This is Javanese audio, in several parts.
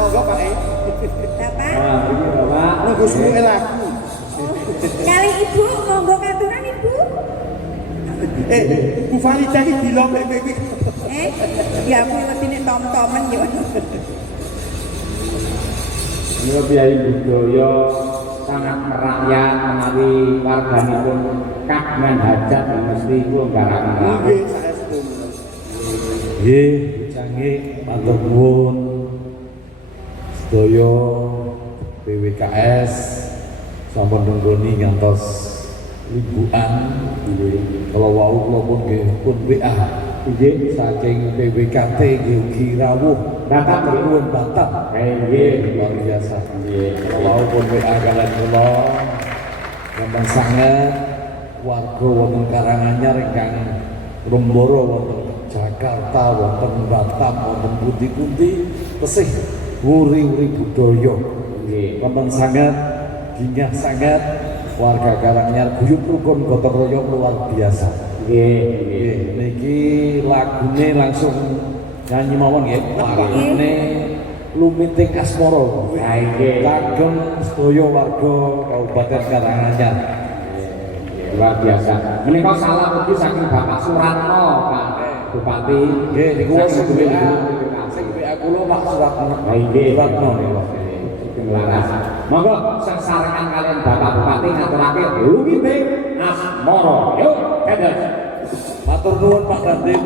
monggo Pak. Bapak. Wah, ini Bapak. Nunggu suwe lagu. Kali Ibu monggo katuran Ibu. Bu Farida iki dilo PPP. Ya aku wedine tom-tomen yo. Ini biaya budaya sangat merakyat menawi warganipun kagungan hajat mesti kula nggarakaken. Nggih, saestu. Nggih, canggih matur nuwun. Sedaya PWKS sampun nenggoni ngantos ribuan. Kalau wau kula pun nggih pun WA. Nggih saking PWKT nggih ugi rawuh Bapak nuwun Batak. Nggih luar biasa. Nggih kalau wau pun WA kalian kula gampang sangat warga wonten Karanganyar ingkang Rumboro wonten Jakarta wonten Batam wonten pundi-pundi tesih wuri-wuri budaya. Nggih gampang sangat gingah sangat warga Karanganyar guyub rukun gotong royong luar biasa. Nggih, niki lagune langsung nyanyi mawon nggih. Lagune Lumiting Asmara. Nggih. Kagem sedaya warga Kabupaten Karanganyar. Luar biasa. Menika salah ugi saking Bapak Suratno, Pak Bupati. Nggih, niku sing WA. Sing WA kula Pak Suratno. Nggih. Suratno niku. Laras. Monggo sesarengan kalian Bapak Bupati ngaturake Lumiting Asmara. Yuk, kados. Matur nuwun Pak Dandim.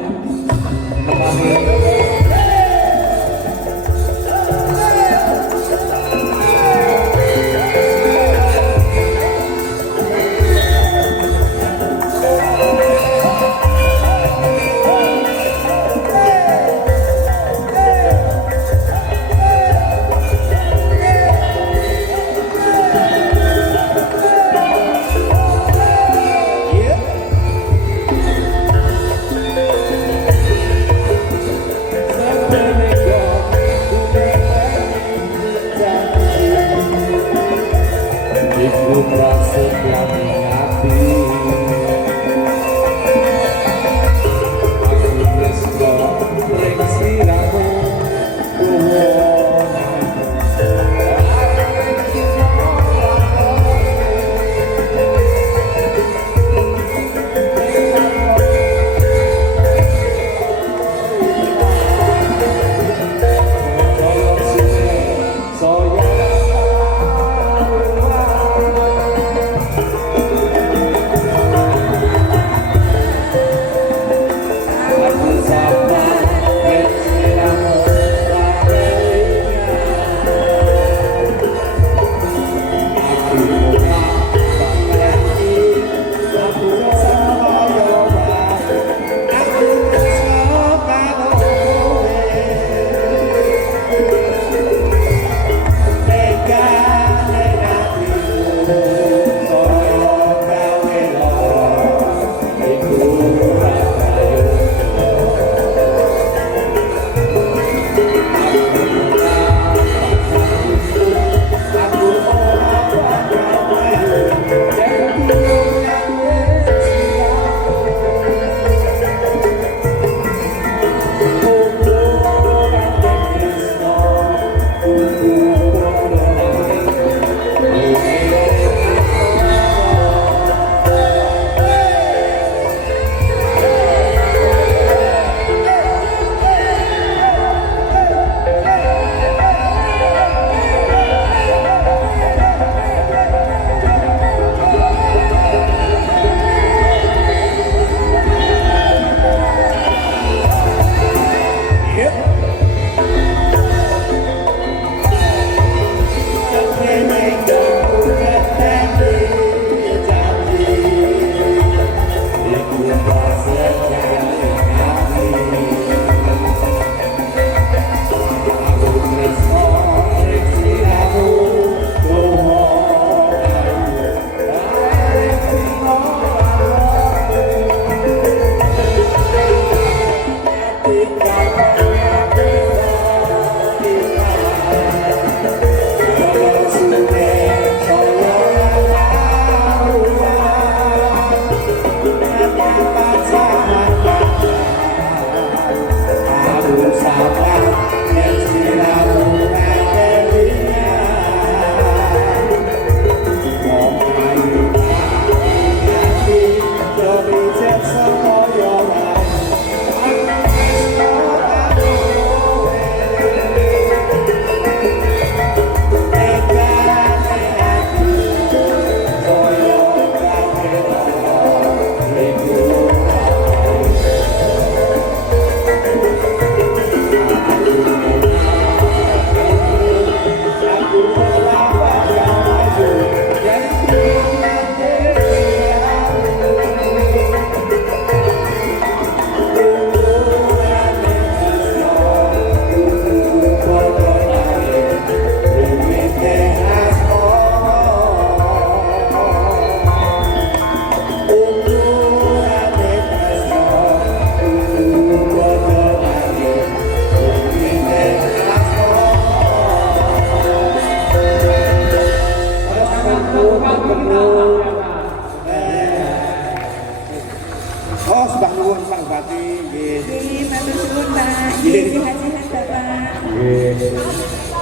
Nggih, matur suwun, Pak. Nggih, sehat-sehat, Bapak.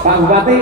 Pak Bupati,